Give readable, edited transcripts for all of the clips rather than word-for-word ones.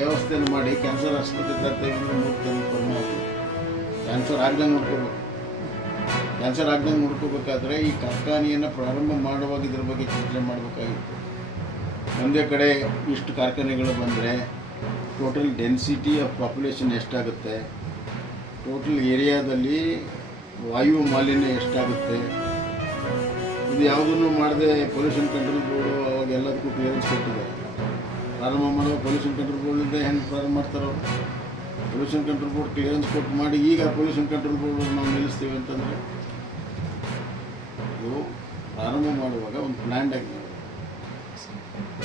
ವ್ಯವಸ್ಥೆಯನ್ನು ಮಾಡಿ ಕ್ಯಾನ್ಸರ್ ಆಸ್ಪತ್ರೆ ತರ್ತೇವೆ ಅಂದರೆ 3 ತಿಂಗಳು ಪರ್ಮನೆಂಟ್ ಕ್ಯಾನ್ಸರ್ ಆಗ್ದಂಗೆ ನೋಡ್ಕೋಬೇಕು. ಕ್ಯಾನ್ಸರ್ ಆಗ್ದಂಗೆ ನೋಡ್ಕೋಬೇಕಾದ್ರೆ ಈ ಕಾರ್ಖಾನೆಯನ್ನು ಪ್ರಾರಂಭ ಮಾಡುವಾಗ ಇದ್ರ ಬಗ್ಗೆ ಚಿಂತನೆ ಮಾಡಬೇಕಾಗಿತ್ತು. ಒಂದೇ ಕಡೆ ಇಷ್ಟು ಕಾರ್ಖಾನೆಗಳು ಬಂದರೆ ಟೋಟಲ್ ಡೆನ್ಸಿಟಿ ಆಫ್ ಪಾಪ್ಯುಲೇಷನ್ ಎಷ್ಟಾಗುತ್ತೆ, ಟೋಟಲ್ ಏರಿಯಾದಲ್ಲಿ ವಾಯು ಮಾಲಿನ್ಯ ಎಷ್ಟಾಗುತ್ತೆ, ಇದು ಯಾವುದನ್ನು ಮಾಡದೆ ಪೊಲ್ಯೂಷನ್ ಕಂಟ್ರೋಲ್ ಬೋರ್ಡು ಅವಾಗ ಎಲ್ಲದಕ್ಕೂ ಕ್ಲಿಯರೆನ್ಸ್ ಕೊಟ್ಟಿದ್ದಾರೆ. ಪ್ರಾರಂಭ ಮಾಡುವ ಪೊಲ್ಯೂಷನ್ ಕಂಟ್ರೋಲ್ ಬೋರ್ಡಿಂದ ಹೆಂಗೆ ಪ್ರಾರಂಭ ಮಾಡ್ತಾರೆ ಅವರು? ಪೊಲ್ಯೂಷನ್ ಕಂಟ್ರೋಲ್ ಬೋರ್ಡ್ ಕ್ಲಿಯರೆನ್ಸ್ ಕೊಟ್ಟು ಮಾಡಿ ಈಗ ಪೊಲ್ಯೂಷನ್ ಕಂಟ್ರೋಲ್ ಬೋರ್ಡ್ ನಾವು ನಿಲ್ಲಿಸ್ತೀವಿ ಅಂತಂದರೆ ಇದು ಪ್ರಾರಂಭ ಮಾಡುವಾಗ ಒಂದು ಪ್ಲ್ಯಾನ್ಡ್ ಆಗಿ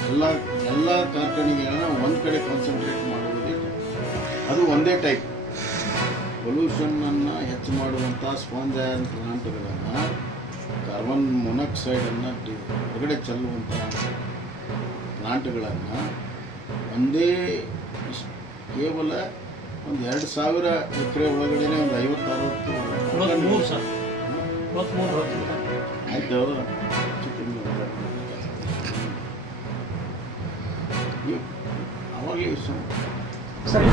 ಎಲ್ಲ ಕಾರ್ಖಾನೆಗಳನ್ನ ಒಂದು ಕಡೆ ಕಾನ್ಸಂಟ್ರೇಟ್ ಮಾಡುವುದೇ ಅದು ಒಂದೇ ಟೈಪ್ ಪೊಲ್ಯೂಷನನ್ನು ಹೆಚ್ಚು ಮಾಡುವಂಥ ಸ್ಪಾಂಜ್ ಆಯನ್ ಪ್ಲಾಂಟ್ಗಳನ್ನು, ಕಾರ್ಬನ್ ಮೊನಾಕ್ಸೈಡನ್ನು ಹೊರಗಡೆ ಚೆಲ್ಲುವಂಥ ಪ್ಲಾಂಟ್ಗಳನ್ನು ಒಂದೇ ಕೇವಲ ಒಂದು 2,000 ಎಕರೆ ಒಳಗಡೆ ಒಂದು 50-60 ಆಯಿತು. ಅವಾಗಲೇ ಸರಿ